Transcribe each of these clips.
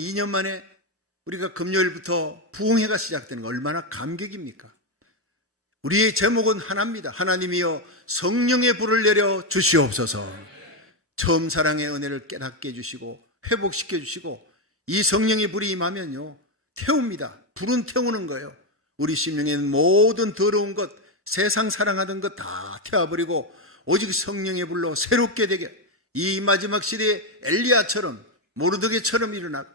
2년 만에 우리가 금요일부터 부흥회가 시작되는 거 얼마나 감격입니까? 우리의 제목은 하나입니다. 하나님이여 성령의 불을 내려 주시옵소서. 처음 사랑의 은혜를 깨닫게 해주시고 회복시켜 주시고 이 성령의 불이 임하면요 태웁니다. 불은 태우는 거예요. 우리 심령에 있는 모든 더러운 것, 세상 사랑하던 것 다 태워버리고 오직 성령의 불로 새롭게 되게 이 마지막 시대에 엘리야처럼 모르드게처럼 일어나고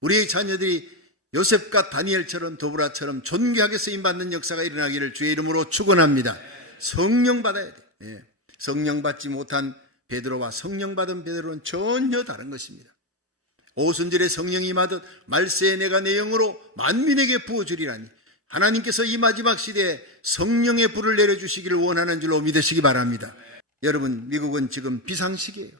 우리의 자녀들이 요셉과 다니엘처럼 도브라처럼 존귀하게 쓰임받는 역사가 일어나기를 주의 이름으로 축원합니다. 성령 받아야 돼. 예. 성령 받지 못한 베드로와 성령 받은 베드로는 전혀 다른 것입니다. 오순절에 성령이 임하듯 말세에 내가 내 영으로 만민에게 부어주리라니 하나님께서 이 마지막 시대에 성령의 불을 내려주시기를 원하는 줄로 믿으시기 바랍니다. 여러분, 미국은 지금 비상시기예요.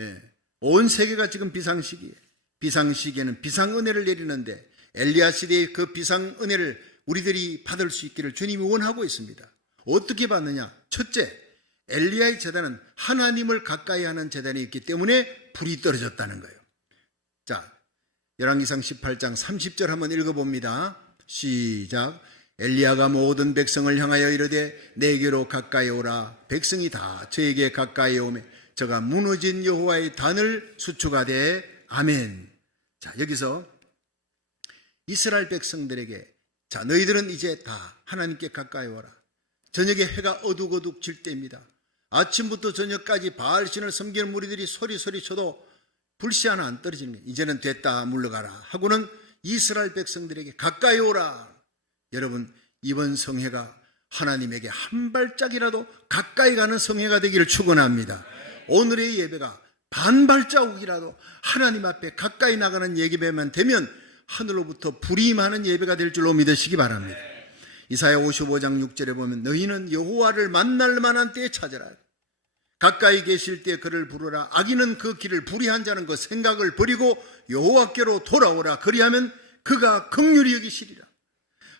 예. 온 세계가 지금 비상시기예요. 비상시기에는 비상은혜를 내리는데 엘리야 시대의 그 비상은혜를 우리들이 받을 수 있기를 주님이 원하고 있습니다. 어떻게 받느냐? 첫째, 엘리야의 제단은 하나님을 가까이 하는 제단이 있기 때문에 불이 떨어졌다는 거예요. 자, 열왕기상 18장 30절 한번 읽어봅니다. 시작. 엘리야가 모든 백성을 향하여 이르되 내게로 가까이 오라. 백성이 다 저에게 가까이 오매 저가 무너진 여호와의 단을 수축하되 아멘. 자, 여기서 이스라엘 백성들에게 자, 너희들은 이제 다 하나님께 가까이 오라. 저녁에 해가 어둑어둑 질 때입니다. 아침부터 저녁까지 바알신을 섬기는 무리들이 소리 쳐도 불씨 하나 안 떨어지는 거예요. 이제는 됐다 물러가라 하고는 이스라엘 백성들에게 가까이 오라. 여러분, 이번 성회가 하나님에게 한 발짝이라도 가까이 가는 성회가 되기를 축원합니다. 오늘의 예배가 반 발자국이라도 하나님 앞에 가까이 나가는 예배만 되면 하늘로부터 불이 임하는 예배가 될 줄로 믿으시기 바랍니다. 이사야 55장 6절에 보면 너희는 여호와를 만날 만한 때에 찾으라. 가까이 계실 때 그를 부르라. 악인은 그 길을 불의한 자는 그 생각을 버리고 여호와께로 돌아오라. 그리하면 그가 긍휼히 여기시리라.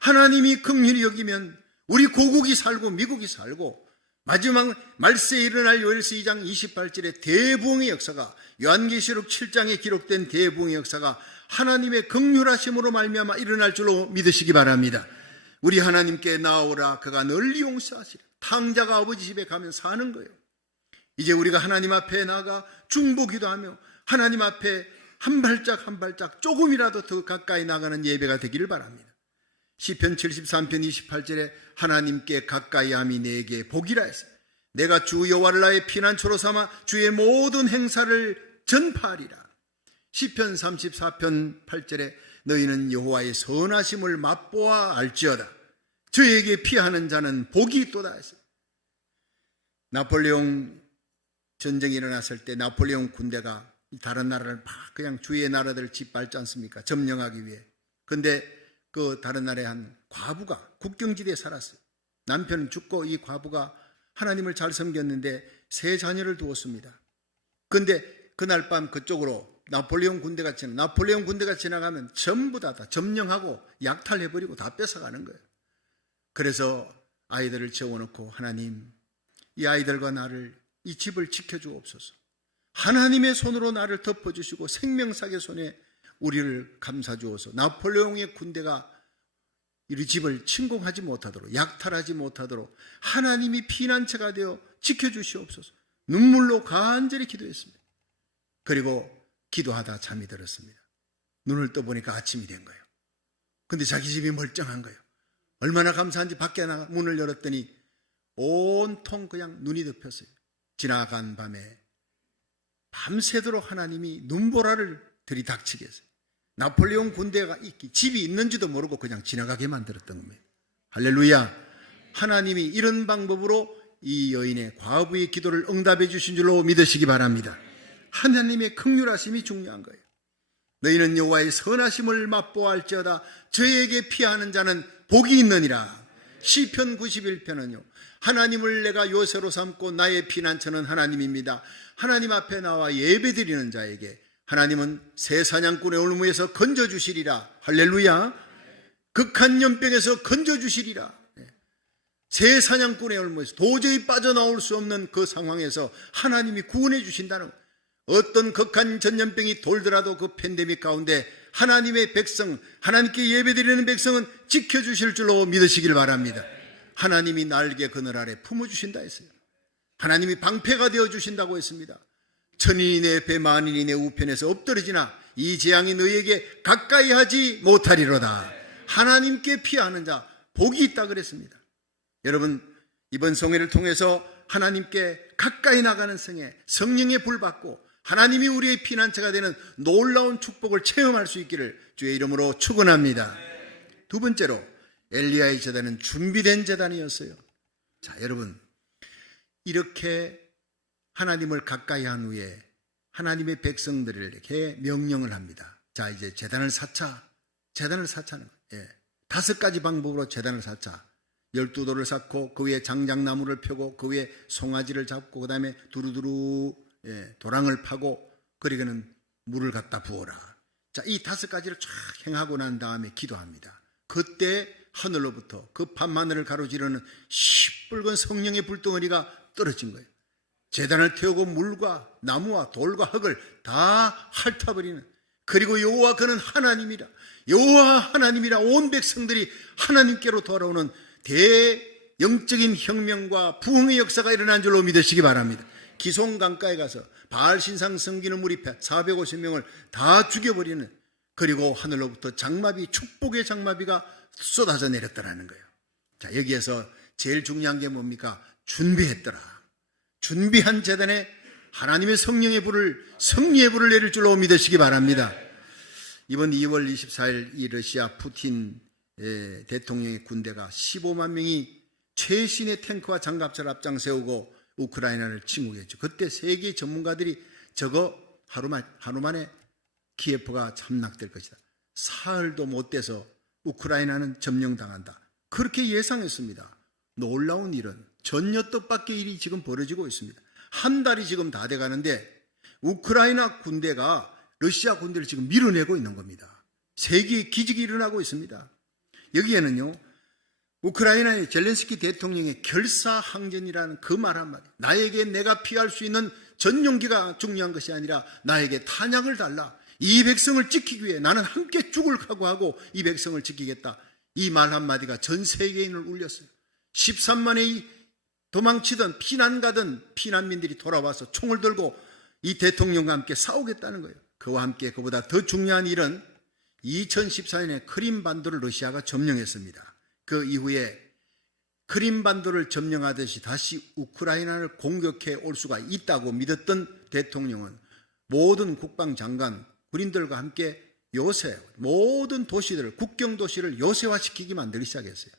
하나님이 긍휼히 여기면 우리 고국이 살고 미국이 살고 마지막 말세에 일어날 요엘서 2장 28절의 대부흥의 역사가 요한계시록 7장에 기록된 대부흥의 역사가 하나님의 긍휼하심으로 말미암아 일어날 줄로 믿으시기 바랍니다. 우리 하나님께 나오라. 그가 널리 용서하시라. 탕자가 아버지 집에 가면 사는 거예요. 이제 우리가 하나님 앞에 나가 중보기도하며 하나님 앞에 한 발짝 한 발짝 조금이라도 더 가까이 나가는 예배가 되기를 바랍니다. 시편 73편 28절에 하나님께 가까이함이 내게 복이라 했어요. 내가 주 여호와를 나의 피난처로 삼아 주의 모든 행사를 전파하리라. 시편 34편 8절에 너희는 여호와의 선하심을 맛보아 알지어다. 저에게 피하는 자는 복이 있도다 했어요. 나폴레옹 전쟁이 일어났을 때 나폴레옹 군대가 다른 나라를 막 그냥 주위의 나라들을 짓밟지 않습니까? 점령하기 위해. 그런데 그 다른 나라의 한 과부가 국경지대에 살았어요. 남편은 죽고 이 과부가 하나님을 잘 섬겼는데 세 자녀를 두었습니다. 그런데 그날 밤 그쪽으로 나폴레옹 군대가 지나가면 전부 다 점령하고 약탈해버리고 다 뺏어가는 거예요. 그래서 아이들을 재워놓고 하나님, 이 아이들과 나를 이 집을 지켜주옵소서. 하나님의 손으로 나를 덮어주시고 생명사계 손에 우리를 감싸주어서 나폴레옹의 군대가 이 집을 침공하지 못하도록 약탈하지 못하도록 하나님이 피난처가 되어 지켜주시옵소서. 눈물로 간절히 기도했습니다. 그리고 기도하다 잠이 들었습니다. 눈을 떠보니까 아침이 된 거예요. 근데 자기 집이 멀쩡한 거예요. 얼마나 감사한지 밖에 나가 문을 열었더니 온통 그냥 눈이 덮였어요. 지나간 밤에 밤새도록 하나님이 눈보라를 들이닥치게 했어요. 나폴레옹 군대가 집이 있는지도 모르고 그냥 지나가게 만들었던 겁니다. 할렐루야. 하나님이 이런 방법으로 이 여인의 과부의 기도를 응답해 주신 줄로 믿으시기 바랍니다. 하나님의 긍휼하심이 중요한 거예요. 너희는 여호와의 선하심을 맛보알지어다. 저에게 피하는 자는 복이 있느니라. 시편 91편은요 하나님을 내가 요새로 삼고 나의 피난처는 하나님입니다. 하나님 앞에 나와 예배드리는 자에게 하나님은 새 사냥꾼의 올무에서 건져주시리라. 할렐루야. 극한 연병에서 건져주시리라. 새 사냥꾼의 올무에서 도저히 빠져나올 수 없는 그 상황에서 하나님이 구원해 주신다는, 어떤 극한 전염병이 돌더라도 그 팬데믹 가운데 하나님의 백성, 하나님께 예배드리는 백성은 지켜주실 줄로 믿으시길 바랍니다. 하나님이 날개 그늘 아래 품어주신다 했어요. 하나님이 방패가 되어주신다고 했습니다. 천인이 내 옆에 만인이 내 우편에서 엎드러지나 이 재앙이 너희에게 가까이 하지 못하리로다. 하나님께 피하는 자 복이 있다 그랬습니다. 여러분, 이번 성회를 통해서 하나님께 가까이 나가는 성회, 성령의 불 받고 하나님이 우리의 피난처가 되는 놀라운 축복을 체험할 수 있기를 주의 이름으로 축원합니다. 두 번째로 엘리야의 제단은 준비된 제단이었어요. 자, 여러분, 이렇게 하나님을 가까이 한 후에 하나님의 백성들에게 명령을 합니다. 자, 이제 제단을 쌓자는 거예요. 5가지 방법으로 제단을 쌓자. 12돌을 쌓고 그 위에 장작나무를 펴고 그 위에 송아지를 잡고 그 다음에 두루두루 도랑을 파고 그리고는 물을 갖다 부어라. 자, 이 5가지를 쫙 행하고 난 다음에 기도합니다. 그때 하늘로부터 그 밤하늘을 가로지르는 시뻘건 성령의 불덩어리가 떨어진 거예요. 제단을 태우고 물과 나무와 돌과 흙을 다 핥아버리는, 그리고 여호와 그는 하나님이라, 여호와 하나님이라 온 백성들이 하나님께로 돌아오는 대영적인 혁명과 부흥의 역사가 일어난 줄로 믿으시기 바랍니다. 기송 강가에 가서 바알 신상 섬기는 무리 450명을 다 죽여버리는, 그리고 하늘로부터 장마비, 축복의 장마비가 쏟아져 내렸더라는 거예요. 자, 여기에서 제일 중요한 게 뭡니까? 준비했더라. 준비한 제단에 하나님의 성령의 불을, 성리의 불을 내릴 줄로 믿으시기 바랍니다. 이번 2월 24일 이 러시아 푸틴 대통령의 군대가 15만 명이 최신의 탱크와 장갑차를 앞장 세우고 우크라이나를 침공했죠. 그때 세계 전문가들이 저거 하루 만에 키예프가 함락될 것이다. 사흘도 못 돼서 우크라이나는 점령당한다. 그렇게 예상했습니다. 놀라운 일은 전혀 뜻밖의 일이 지금 벌어지고 있습니다. 한 달이 지금 다 돼가는데 우크라이나 군대가 러시아 군대를 지금 밀어내고 있는 겁니다. 세계의 기적이 일어나고 있습니다. 여기에는요, 우크라이나의 젤렌스키 대통령의 결사항전이라는 그 말 한마디, 나에게 내가 피할 수 있는 전용기가 중요한 것이 아니라 나에게 탄약을 달라, 이 백성을 지키기 위해 나는 함께 죽을 각오하고 이 백성을 지키겠다, 이 말 한마디가 전 세계인을 울렸어요. 13만의 도망치던 피난 가던 피난민들이 돌아와서 총을 들고 이 대통령과 함께 싸우겠다는 거예요. 그와 함께 그보다 더 중요한 일은 2014년에 크림반도를 러시아가 점령했습니다. 그 이후에 크림반도를 점령하듯이 다시 우크라이나를 공격해 올 수가 있다고 믿었던 대통령은 모든 국방장관, 군인들과 함께 모든 도시들을, 국경도시를 요새화시키기 만들기 시작했어요.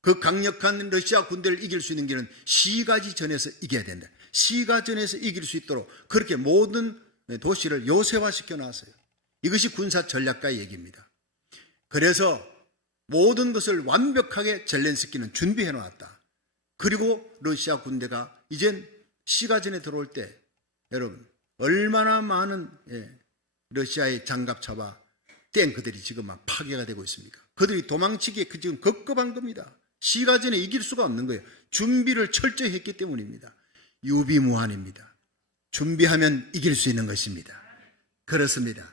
그 강력한 러시아 군대를 이길 수 있는 길은 시가지전에서 이겨야 된다. 시가전에서 이길 수 있도록 그렇게 모든 도시를 요새화시켜 놨어요. 이것이 군사 전략가의 얘기입니다. 그래서 모든 것을 완벽하게 젤렌스키는 준비해 놨다. 그리고 러시아 군대가 이젠 시가전에 들어올 때 여러분 얼마나 많은 러시아의 장갑차와 탱크들이 지금 막 파괴가 되고 있습니까? 그들이 도망치기에 지금 급급한 겁니다. 시가전에 이길 수가 없는 거예요. 준비를 철저히 했기 때문입니다. 유비무환입니다. 준비하면 이길 수 있는 것입니다. 그렇습니다.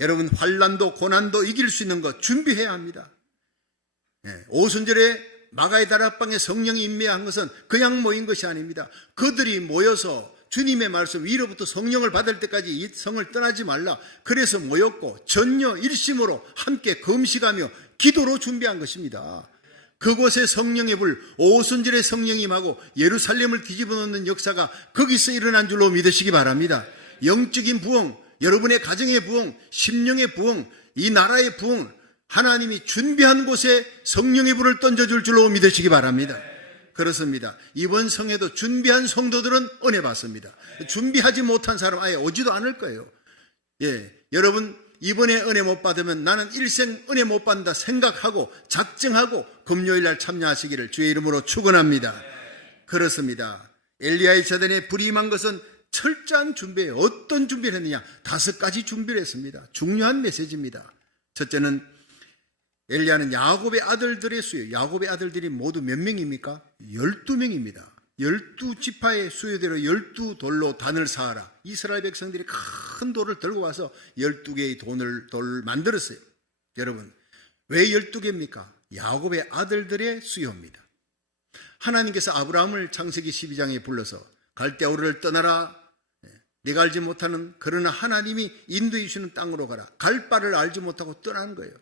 여러분, 환난도 고난도 이길 수 있는 것 준비해야 합니다. 오순절에 마가의 다락방에 성령이 임매한 것은 그냥 모인 것이 아닙니다. 그들이 모여서 주님의 말씀, 위로부터 성령을 받을 때까지 이 성을 떠나지 말라. 그래서 모였고 전혀 일심으로 함께 금식하며 기도로 준비한 것입니다. 그곳에 성령의 불, 오순절에 성령이 임하고 예루살렘을 뒤집어 놓는 역사가 거기서 일어난 줄로 믿으시기 바랍니다. 영적인 부흥, 여러분의 가정의 부흥, 심령의 부흥, 이 나라의 부흥, 하나님이 준비한 곳에 성령의 불을 던져줄 줄로 믿으시기 바랍니다. 그렇습니다. 이번 성회도 준비한 성도들은 은혜 받습니다. 준비하지 못한 사람 아예 오지도 않을 거예요. 여러분 이번에 은혜 못 받으면 나는 일생 은혜 못 받는다 생각하고 작정하고 금요일날 참여하시기를 주의 이름으로 축원합니다. 그렇습니다. 엘리야의 제단에 불이 임한 것은 철저한 준비예요. 어떤 준비를 했느냐? 5가지 준비를 했습니다. 중요한 메시지입니다. 첫째는 엘리야는 야곱의 아들들의 수예요. 야곱의 아들들이 모두 몇 명입니까? 12명입니다. 12지파의 수요대로 12돌로 단을 쌓아라. 이스라엘 백성들이 큰 돌을 들고 와서 12개의 돌을 만들었어요. 여러분, 왜 12개입니까? 야곱의 아들들의 수요입니다. 하나님께서 아브라함을 창세기 12장에 불러서 갈대아우르를 떠나라. 네가 알지 못하는, 그러나 하나님이 인도해 주시는 땅으로 가라. 갈 바를 알지 못하고 떠난 거예요.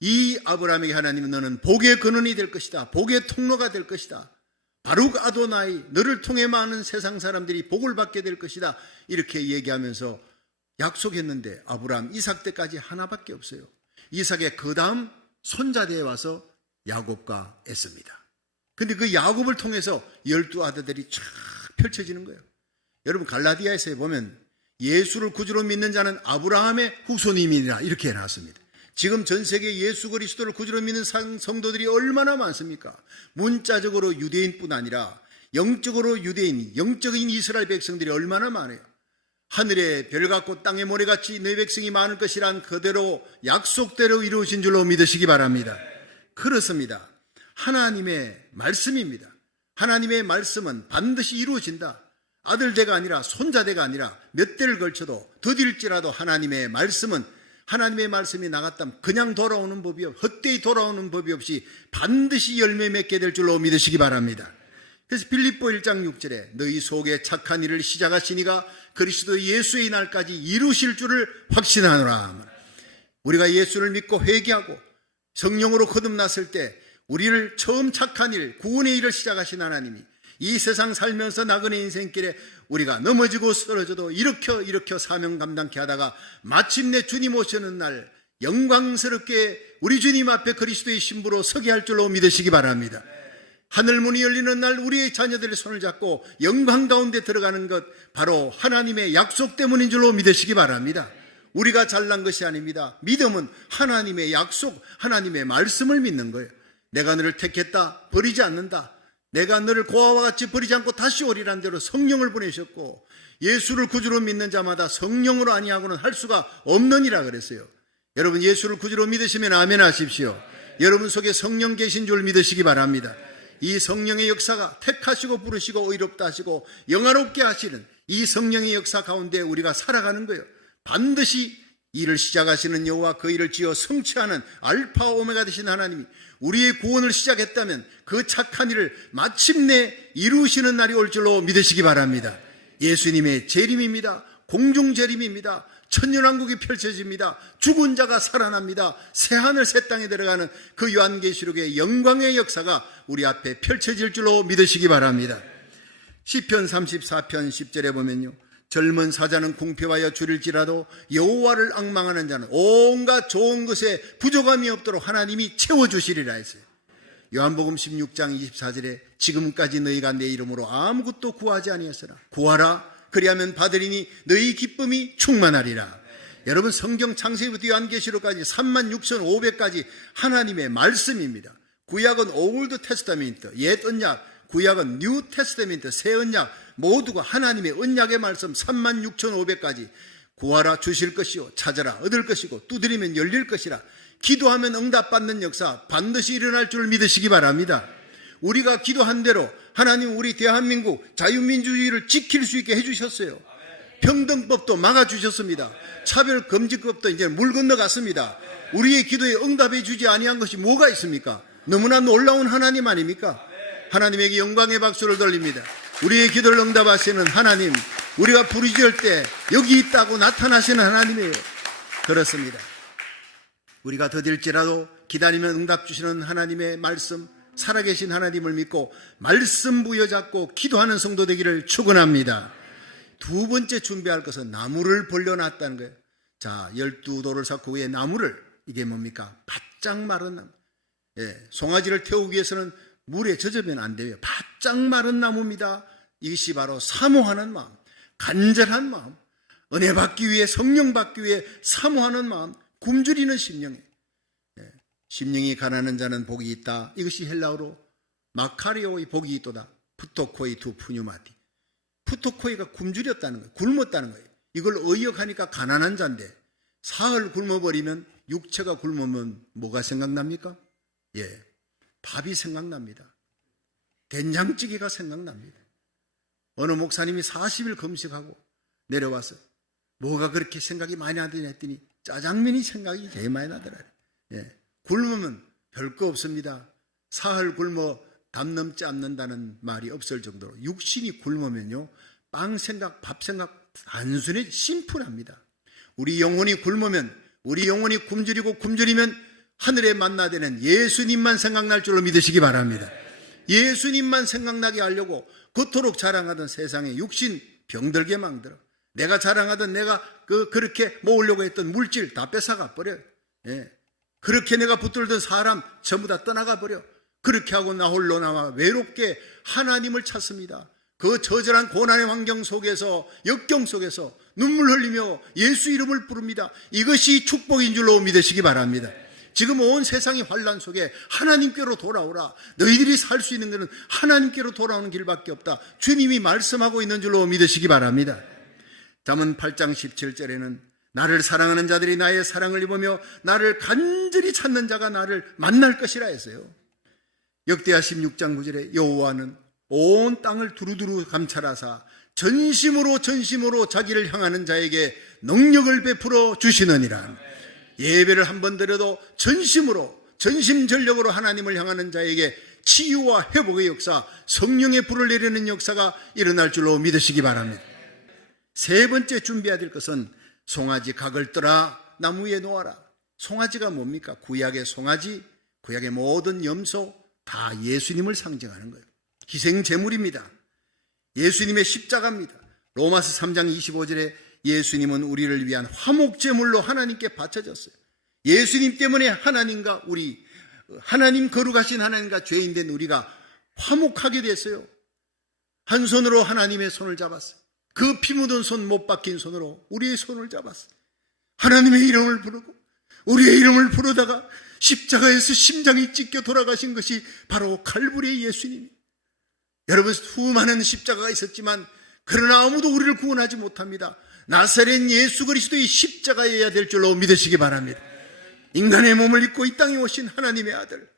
이 아브라함에게 하나님은 너는 복의 근원이 될 것이다. 복의 통로가 될 것이다. 바룩 아도나이, 너를 통해 많은 세상 사람들이 복을 받게 될 것이다. 이렇게 얘기하면서 약속했는데 아브라함, 이삭 때까지 하나밖에 없어요. 이삭의 그 다음 손자대에 와서 야곱과 애씁니다. 근데 그 야곱을 통해서 12아들들이 쫙 펼쳐지는 거예요. 여러분, 갈라디아에서 보면 예수를 구주로 믿는 자는 아브라함의 후손임이라 이렇게 해놨습니다. 지금 전 세계 예수 그리스도를 구주로 믿는 성도들이 얼마나 많습니까? 문자적으로 유대인뿐 아니라 영적으로 유대인, 영적인 이스라엘 백성들이 얼마나 많아요. 하늘의 별 같고 땅의 모래같이 내 백성이 많을 것이란 그대로 약속대로 이루어진 줄로 믿으시기 바랍니다. 그렇습니다. 하나님의 말씀입니다. 하나님의 말씀은 반드시 이루어진다. 아들대가 아니라 손자대가 아니라 몇 대를 걸쳐도 더딜지라도 하나님의 말씀은, 하나님의 말씀이 나갔다면 그냥 돌아오는 법이 헛되이 돌아오는 법이 없이 반드시 열매 맺게 될 줄로 믿으시기 바랍니다. 그래서 빌립보 1장 6절에 너희 속에 착한 일을 시작하신 이가 그리스도 예수의 날까지 이루실 줄을 확신하노라. 우리가 예수를 믿고 회개하고 성령으로 거듭났을 때 우리를 처음 착한 일, 구원의 일을 시작하신 하나님이 이 세상 살면서 나그네 인생길에 우리가 넘어지고 쓰러져도 일으켜 사명 감당케 하다가 마침내 주님 오시는 날 영광스럽게 우리 주님 앞에 그리스도의 신부로 서게 할 줄로 믿으시기 바랍니다. 하늘문이 열리는 날 우리의 자녀들의 손을 잡고 영광 가운데 들어가는 것, 바로 하나님의 약속 때문인 줄로 믿으시기 바랍니다. 우리가 잘난 것이 아닙니다. 믿음은 하나님의 약속, 하나님의 말씀을 믿는 거예요. 내가 너를 택했다, 버리지 않는다. 내가 너를 고아와 같이 버리지 않고 다시 오리란 대로 성령을 보내셨고, 예수를 구주로 믿는 자마다 성령으로 아니하고는 할 수가 없느니라 그랬어요. 여러분, 예수를 구주로 믿으시면 아멘 하십시오. 여러분 속에 성령 계신 줄 믿으시기 바랍니다. 이 성령의 역사가 택하시고 부르시고 의롭다 하시고 영화롭게 하시는 이 성령의 역사 가운데 우리가 살아가는 거예요. 반드시 일을 시작하시는 여호와 그 일을 지어 성취하는 알파 오메가 되신 하나님이 우리의 구원을 시작했다면 그 착한 일을 마침내 이루시는 날이 올 줄로 믿으시기 바랍니다. 예수님의 재림입니다. 공중 재림입니다. 천년왕국이 펼쳐집니다. 죽은 자가 살아납니다. 새하늘 새 땅에 들어가는 그 요한계시록의 영광의 역사가 우리 앞에 펼쳐질 줄로 믿으시기 바랍니다. 시편 34편 10절에 보면요, 젊은 사자는 궁핍하여 줄일지라도 여호와를 앙망하는 자는 온갖 좋은 것에 부족함이 없도록 하나님이 채워주시리라 했어요. 요한복음 16장 24절에 지금까지 너희가 내 이름으로 아무것도 구하지 아니하였으나 구하라, 그리하면 받으리니 너희 기쁨이 충만하리라. 여러분, 성경 창세기부터 요한계시록까지 36,500가지 하나님의 말씀입니다. 구약은 올드 테스타멘트, 옛 언약, 구약은 뉴 테스타멘트, 새 언약, 모두가 하나님의 언약의 말씀 36,500가지. 구하라 주실 것이요, 찾아라 얻을 것이고, 두드리면 열릴 것이라. 기도하면 응답받는 역사 반드시 일어날 줄 믿으시기 바랍니다. 우리가 기도한 대로 하나님 우리 대한민국 자유민주주의를 지킬 수 있게 해주셨어요. 평등법도 막아주셨습니다. 차별금지법도 이제 물 건너갔습니다. 우리의 기도에 응답해 주지 아니한 것이 뭐가 있습니까? 너무나 놀라운 하나님 아닙니까? 하나님에게 영광의 박수를 돌립니다. 우리의 기도를 응답하시는 하나님, 우리가 부르짖을 때 여기 있다고 나타나시는 하나님이에요. 그렇습니다. 우리가 더딜지라도 기다리면 응답 주시는 하나님의 말씀, 살아계신 하나님을 믿고 말씀 부여잡고 기도하는 성도 되기를 축원합니다. 두 번째 준비할 것은 나무를 벌려놨다는 거예요. 자, 12돌을 쌓고 위에 나무를, 이게 뭡니까? 바짝 마른 나무. 송아지를 태우기 위해서는 물에 젖으면 안 돼요. 바짝 마른 나무입니다. 이것이 바로 사모하는 마음, 간절한 마음, 은혜 받기 위해, 성령 받기 위해 사모하는 마음, 굶주리는 심령이에요. 심령이 가난한 자는 복이 있다. 이것이 헬라어로 마카리오의 복이 있도다. 푸토코이 두 푸뉴마티. 푸토코이가 굶주렸다는 거예요. 굶었다는 거예요. 이걸 의역하니까 가난한 자인데, 사흘 굶어버리면, 육체가 굶으면 뭐가 생각납니까? 밥이 생각납니다. 된장찌개가 생각납니다. 어느 목사님이 40일 금식하고 내려와서 뭐가 그렇게 생각이 많이 나더냐 했더니 짜장면이 생각이 제일 많이 나더라. 굶으면 별거 없습니다. 사흘 굶어 담 넘지 않는다는 말이 없을 정도로 육신이 굶으면요, 빵 생각, 밥 생각 단순히 심플합니다. 우리 영혼이 굶으면, 우리 영혼이 굶주리면 하늘에 만나되는 예수님만 생각날 줄로 믿으시기 바랍니다. 예수님만 생각나게 하려고 그토록 자랑하던 세상에 육신 병들게 만들어, 내가 자랑하던, 내가 그렇게 모으려고 했던 물질 다 뺏어가 버려요. 그렇게 내가 붙들던 사람 전부 다 떠나가 버려. 그렇게 하고 나 홀로 남아 외롭게 하나님을 찾습니다. 그 저절한 고난의 환경 속에서, 역경 속에서 눈물 흘리며 예수 이름을 부릅니다. 이것이 축복인 줄로 믿으시기 바랍니다. 지금 온 세상이 환난 속에 하나님께로 돌아오라. 너희들이 살 수 있는 것은 하나님께로 돌아오는 길밖에 없다. 주님이 말씀하고 있는 줄로 믿으시기 바랍니다. 잠언 8장 17절에는 나를 사랑하는 자들이 나의 사랑을 입으며 나를 간절히 찾는 자가 나를 만날 것이라 했어요. 역대하 16장 9절에 여호와는 온 땅을 두루두루 감찰하사 전심으로 자기를 향하는 자에게 능력을 베풀어 주시느니라. 예배를 한 번 드려도 전심전력으로 하나님을 향하는 자에게 치유와 회복의 역사, 성령의 불을 내리는 역사가 일어날 줄로 믿으시기 바랍니다. 세 번째 준비해야 될 것은 송아지 각을 떠라 나무 위에 놓아라. 송아지가 뭡니까? 구약의 송아지, 구약의 모든 염소 다 예수님을 상징하는 거예요. 희생제물입니다. 예수님의 십자가입니다. 로마서 3장 25절에 예수님은 우리를 위한 화목제물로 하나님께 바쳐졌어요. 예수님 때문에 하나님과 하나님 거룩하신 하나님과 죄인된 우리가 화목하게 됐어요. 한 손으로 하나님의 손을 잡았어요. 그 피 묻은 손, 못 박힌 손으로 우리의 손을 잡았어요. 하나님의 이름을 부르고 우리의 이름을 부르다가 십자가에서 심장이 찢겨 돌아가신 것이 바로 칼부리의 예수님입니다. 여러분, 수많은 십자가가 있었지만 그러나 아무도 우리를 구원하지 못합니다. 나사렛 예수 그리스도의 십자가여야 될 줄로 믿으시기 바랍니다. 인간의 몸을 입고 이 땅에 오신 하나님의 아들,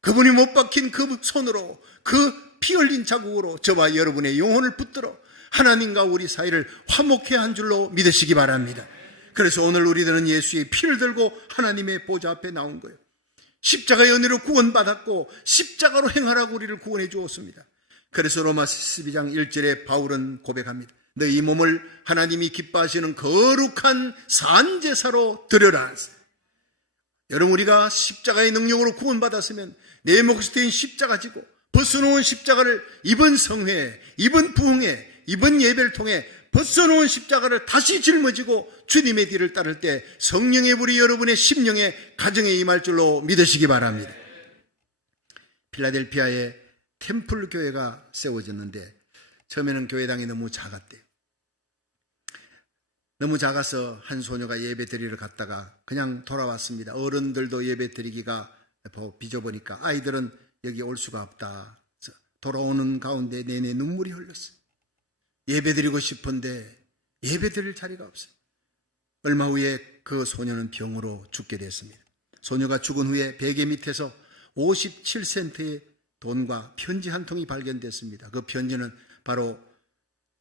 그분이 못 박힌 그 손으로, 그 피 흘린 자국으로 저와 여러분의 영혼을 붙들어 하나님과 우리 사이를 화목해 한 줄로 믿으시기 바랍니다. 그래서 오늘 우리들은 예수의 피를 들고 하나님의 보좌 앞에 나온 거예요. 십자가의 은혜로 구원받았고 십자가로 행하라고 우리를 구원해 주었습니다. 그래서 로마서 12장 1절에 바울은 고백합니다. 너희 몸을 하나님이 기뻐하시는 거룩한 산제사로 드려라. 여러분, 우리가 십자가의 능력으로 구원받았으면 내 몫이 된 십자가 지고 벗어놓은 십자가를 이번 성회에, 이번 부흥회, 이번 예배를 통해 벗어놓은 십자가를 다시 짊어지고 주님의 뒤를 따를 때 성령의 불이 여러분의 심령에, 가정에 임할 줄로 믿으시기 바랍니다. 필라델피아에 템플 교회가 세워졌는데 처음에는 교회당이 너무 작았대요. 너무 작아서 한 소녀가 예배 드리러 갔다가 그냥 돌아왔습니다. 어른들도 예배 드리기가 빚어보니까 아이들은 여기 올 수가 없다. 돌아오는 가운데 내내 눈물이 흘렀어요. 예배 드리고 싶은데 예배 드릴 자리가 없어요. 얼마 후에 그 소녀는 병으로 죽게 됐습니다. 소녀가 죽은 후에 베개 밑에서 57센트의 돈과 편지 한 통이 발견됐습니다. 그 편지는 바로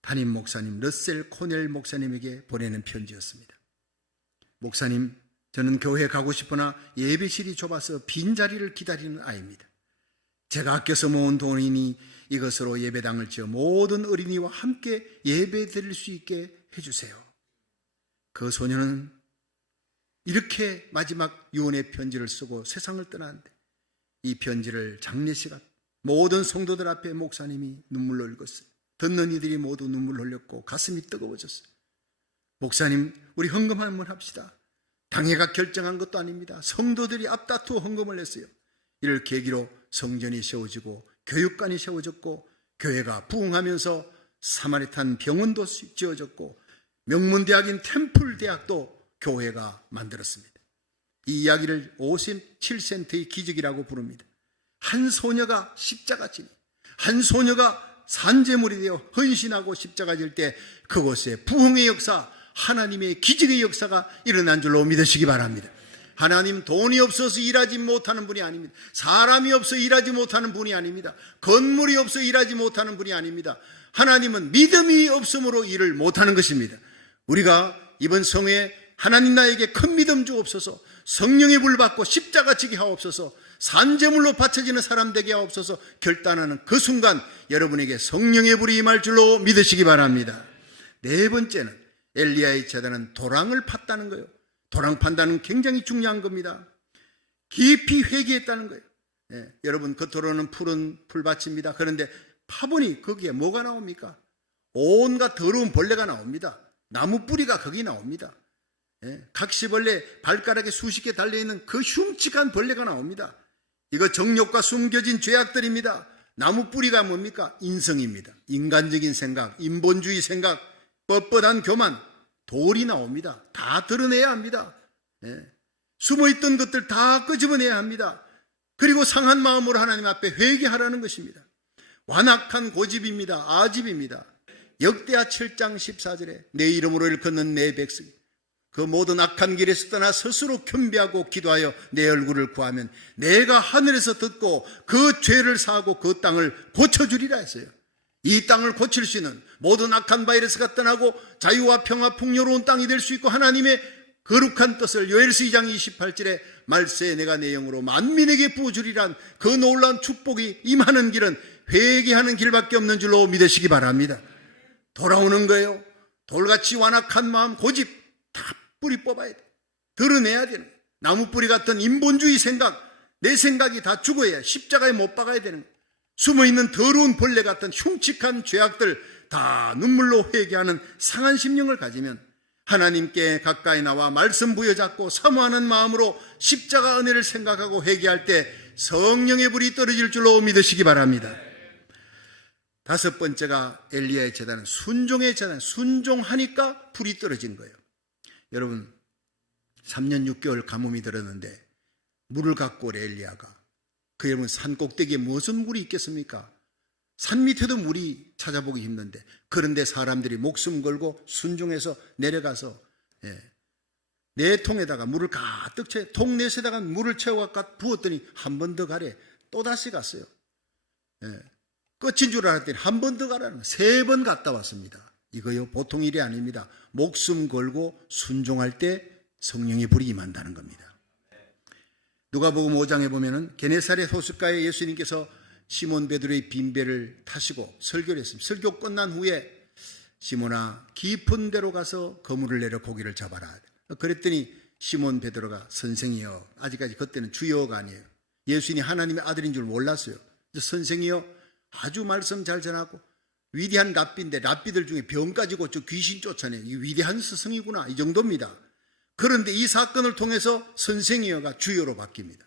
담임 목사님 러셀 코넬 목사님에게 보내는 편지였습니다. 목사님, 저는 교회 가고 싶으나 예배실이 좁아서 빈자리를 기다리는 아이입니다. 제가 아껴서 모은 돈이니 이것으로 예배당을 지어 모든 어린이와 함께 예배 드릴 수 있게 해주세요. 그 소녀는 이렇게 마지막 유언의 편지를 쓰고 세상을 떠났는데 이 편지를 장례식 앞 모든 성도들 앞에 목사님이 눈물로 읽었어요. 듣는 이들이 모두 눈물 흘렸고 가슴이 뜨거워졌어요. 목사님, 우리 헌금 한번 합시다. 당회가 결정한 것도 아닙니다. 성도들이 앞다투어 헌금을 했어요. 이를 계기로 성전이 세워지고 교육관이 세워졌고 교회가 부흥하면서 사마리탄 병원도 지어졌고 명문대학인 템플대학도 교회가 만들었습니다. 이 이야기를 57센트의 기적이라고 부릅니다. 한 소녀가 십자가 지니, 한 소녀가 산제물이 되어 헌신하고 십자가 질 때 그곳에 부흥의 역사, 하나님의 기적의 역사가 일어난 줄로 믿으시기 바랍니다. 하나님 돈이 없어서 일하지 못하는 분이 아닙니다. 사람이 없어 일하지 못하는 분이 아닙니다. 건물이 없어 일하지 못하는 분이 아닙니다. 하나님은 믿음이 없으므로 일을 못하는 것입니다. 우리가 이번 성회에 하나님 나에게 큰 믿음 주옵소서, 성령의 불 받고 십자가 지게 하옵소서, 산제물로 바쳐지는 사람 되게 하옵소서 결단하는 그 순간 여러분에게 성령의 불이 임할 줄로 믿으시기 바랍니다. 네 번째는 엘리야의 제단은 도랑을 팠다는 거예요. 도랑 판다는 굉장히 중요한 겁니다. 깊이 회개했다는 거예요. 여러분 겉으로는 푸른 풀밭입니다. 그런데 파보니 거기에 뭐가 나옵니까? 온갖 더러운 벌레가 나옵니다. 나무 뿌리가 거기 나옵니다. 각시벌레 발가락에 수십 개 달려있는 그 흉측한 벌레가 나옵니다. 이거 정욕과 숨겨진 죄악들입니다. 나무 뿌리가 뭡니까? 인성입니다. 인간적인 생각, 인본주의 생각, 뻣뻣한 교만, 돌이 나옵니다. 다 드러내야 합니다. 숨어있던 것들 다 끄집어내야 합니다. 그리고 상한 마음으로 하나님 앞에 회개하라는 것입니다. 완악한 고집입니다. 아집입니다. 역대하 7장 14절에 내 이름으로 일컫는 내 백성 그 모든 악한 길에서 떠나 스스로 겸비하고 기도하여 내 얼굴을 구하면 내가 하늘에서 듣고 그 죄를 사하고 그 땅을 고쳐주리라 했어요. 이 땅을 고칠 수 있는 모든 악한 바이러스가 떠나고 자유와 평화 풍요로운 땅이 될 수 있고 하나님의 거룩한 뜻을 요엘서 2장 28절에 말세에 내가 내 영으로 만민에게 부어주리란 그 놀라운 축복이 임하는 길은 회개하는 길밖에 없는 줄로 믿으시기 바랍니다. 돌아오는 거예요. 돌같이 완악한 마음, 고집 다 뿌리 뽑아야 돼. 드러내야 되는 거예요. 나무 뿌리 같은 인본주의 생각, 내 생각이 다 죽어야 십자가에 못 박아야 되는 거예요. 숨어있는 더러운 벌레 같은 흉측한 죄악들 다 눈물로 회개하는 상한 심령을 가지면 하나님께 가까이 나와 말씀 부여잡고 사모하는 마음으로 십자가 은혜를 생각하고 회개할 때 성령의 불이 떨어질 줄로 믿으시기 바랍니다. 다섯 번째가 엘리야의 제단은 순종의 제단. 순종하니까 불이 떨어진 거예요. 여러분 3년 6개월 가뭄이 들었는데 물을 갖고 올 엘리야가 그 여러분 산 꼭대기에 무슨 물이 있겠습니까? 산 밑에도 물이 찾아보기 힘든데 그런데 사람들이 목숨 걸고 순종해서 내려가서 네 통에다가 물을 가득 채워 통 넷에다가 물을 채워갖고 부었더니 한 번 더 가래. 또다시 갔어요. 끝인 줄 알았더니 한 번 더 가라는 3번 갔다 왔습니다. 이거요 보통 일이 아닙니다. 목숨 걸고 순종할 때 성령의 불이 임한다는 겁니다. 누가복음 5장에 보면은 게네사렛 호숫가에 예수님께서 시몬 베드로의 빈배를 타시고 설교를 했습니다. 설교 끝난 후에 시몬아 깊은 데로 가서 그물을 내려 고기를 잡아라. 그랬더니 시몬 베드로가 선생이여, 아직까지 그때는 주여가 아니에요. 예수님이 하나님의 아들인 줄 몰랐어요. 선생이여, 아주 말씀 잘 전하고 위대한 랍비인데 랍비들 중에 병까지 고쳐 귀신 쫓아내요. 이 위대한 스승이구나, 이 정도입니다. 그런데 이 사건을 통해서 선생이여가 주여로 바뀝니다.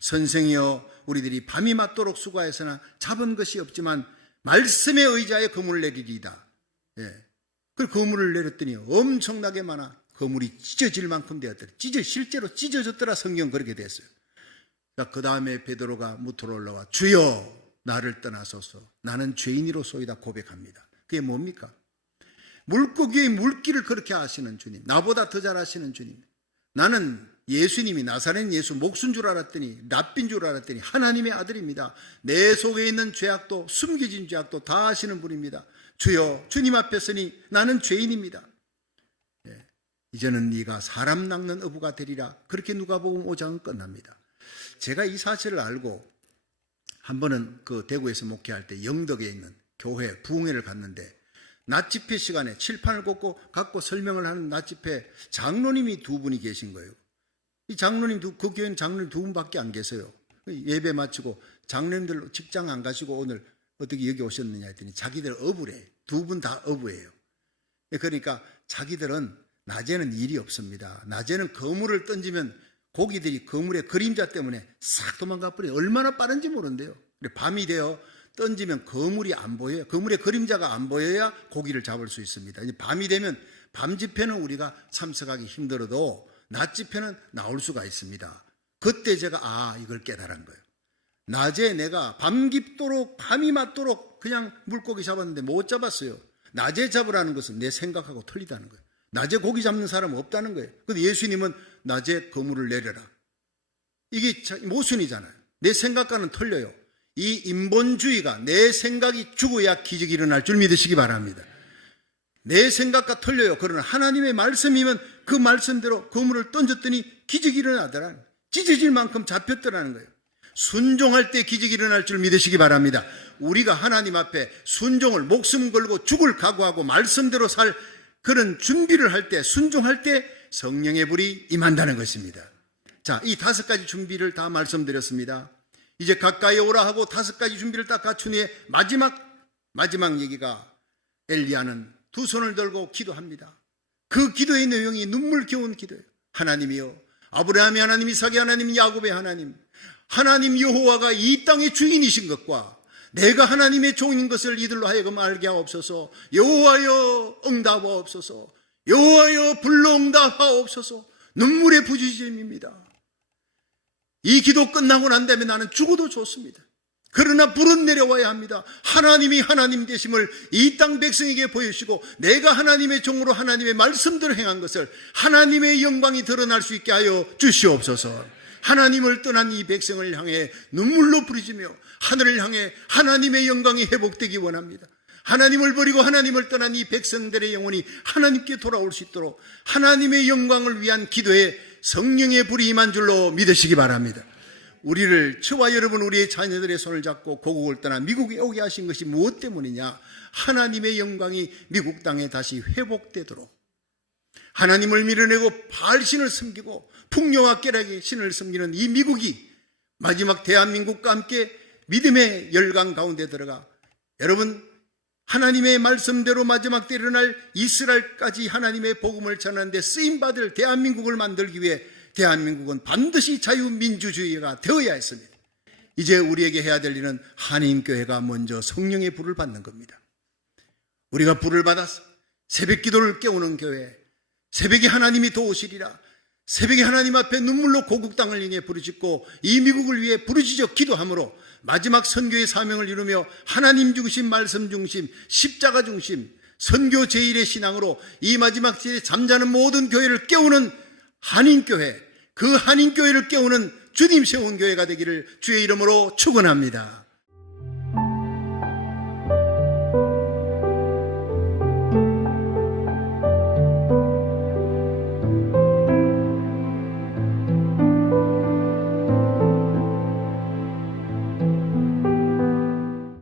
선생이여, 우리들이 밤이 맞도록 수고하였으나 잡은 것이 없지만 말씀의 의자에 그물을 내리리이다. 그 그물을 내렸더니 엄청나게 많아 그물이 찢어질 만큼 되었더라. 실제로 찢어졌더라. 성경 그렇게 됐어요. 그 다음에 베드로가 무토로 올라와 주여 나를 떠나소서 나는 죄인이로소이다 고백합니다. 그게 뭡니까? 물고기의 물길을 그렇게 아시는 주님, 나보다 더 잘 아시는 주님. 나는 예수님이 나사렛 예수 목수인 줄 알았더니 랍비인 줄 알았더니 하나님의 아들입니다. 내 속에 있는 죄악도 숨겨진 죄악도 다 아시는 분입니다. 주여 주님 앞에 서니 나는 죄인입니다. 이제는 네가 사람 낚는 어부가 되리라. 그렇게 누가복음 5장은 끝납니다. 제가 이 사실을 알고 한 번은 그 대구에서 목회할 때 영덕에 있는 교회 부흥회를 갔는데 낮 집회 시간에 칠판을 갖고 설명을 하는 낮 집회 장로님이 2분이 계신 거예요. 이 장로님 그 교회는 장로님 2분밖에 안 계세요. 예배 마치고 장로님들 직장 안 가시고 오늘 어떻게 여기 오셨느냐 했더니 자기들 어부래. 2분 다 어부예요. 그러니까 자기들은 낮에는 일이 없습니다. 낮에는 그물을 던지면 고기들이 그물의 그림자 때문에 싹 도망가 버려요. 얼마나 빠른지 모른대요. 밤이 되어 던지면 그물이 안 보여요. 그물의 그림자가 안 보여야 고기를 잡을 수 있습니다. 밤이 되면 밤 집회는 우리가 참석하기 힘들어도 낮 집회는 나올 수가 있습니다. 그때 제가 이걸 깨달은 거예요. 낮에 내가 밤 깊도록 밤이 맞도록 그냥 물고기 잡았는데 못 잡았어요. 낮에 잡으라는 것은 내 생각하고 틀리다는 거예요. 낮에 고기 잡는 사람 없다는 거예요. 근데 예수님은 낮에 거물을 내려라. 이게 모순이잖아요. 내 생각과는 틀려요. 이 인본주의가 내 생각이 죽어야 기적이 일어날 줄 믿으시기 바랍니다. 내 생각과 틀려요. 그러나 하나님의 말씀이면 그 말씀대로 거물을 던졌더니 기적이 일어나더라. 찢어질 만큼 잡혔더라는 거예요. 순종할 때 기적이 일어날 줄 믿으시기 바랍니다. 우리가 하나님 앞에 순종을 목숨 걸고 죽을 각오하고 말씀대로 살 그런 준비를 할 때, 순종할 때 성령의 불이 임한다는 것입니다. 자, 이 5가지 준비를 다 말씀드렸습니다. 이제 가까이 오라 하고 5가지 준비를 딱 갖춘 후에 마지막 얘기가 엘리야는 2 손을 들고 기도합니다. 그 기도의 내용이 눈물겨운 기도예요. 하나님이여, 아브라함의 하나님, 이삭의 하나님, 야곱의 하나님, 하나님 여호와가 이 땅의 주인이신 것과 내가 하나님의 종인 것을 이들로 하여금 알게 하옵소서. 여호와여 응답하옵소서. 여호와여 불러 응답하옵소서. 눈물의 부르짖음입니다. 이 기도 끝나고 난 다음에 나는 죽어도 좋습니다. 그러나 불은 내려와야 합니다. 하나님이 하나님 되심을 이 땅 백성에게 보여주시고 내가 하나님의 종으로 하나님의 말씀대로 행한 것을 하나님의 영광이 드러날 수 있게 하여 주시옵소서. 하나님을 떠난 이 백성을 향해 눈물로 부르짖으며 하늘을 향해 하나님의 영광이 회복되기 원합니다. 하나님을 버리고 하나님을 떠난 이 백성들의 영혼이 하나님께 돌아올 수 있도록 하나님의 영광을 위한 기도에 성령의 불이 임한 줄로 믿으시기 바랍니다. 우리를, 저와 여러분, 우리의 자녀들의 손을 잡고 고국을 떠나 미국에 오게 하신 것이 무엇 때문이냐? 하나님의 영광이 미국 땅에 다시 회복되도록, 하나님을 밀어내고 바알신을 섬기고 풍요와 쾌락의 신을 섬기는 이 미국이 마지막 대한민국과 함께 믿음의 열강 가운데 들어가, 여러분, 하나님의 말씀대로 마지막 때 일어날 이스라엘까지 하나님의 복음을 전하는데 쓰임받을 대한민국을 만들기 위해 대한민국은 반드시 자유민주주의가 되어야 했습니다. 이제 우리에게 해야 될 일은 한인교회가 먼저 성령의 불을 받는 겁니다. 우리가 불을 받아서 새벽 기도를 깨우는 교회, 새벽에 하나님이 도우시리라, 새벽에 하나님 앞에 눈물로 고국 땅을 향해 부르짖고 이 미국을 위해 부르짖어 기도함으로 마지막 선교의 사명을 이루며 하나님 중심, 말씀 중심, 십자가 중심, 선교 제1의 신앙으로 이 마지막 시대에 잠자는 모든 교회를 깨우는 한인교회, 그 한인교회를 깨우는 주님 세운 교회가 되기를 주의 이름으로 축원합니다.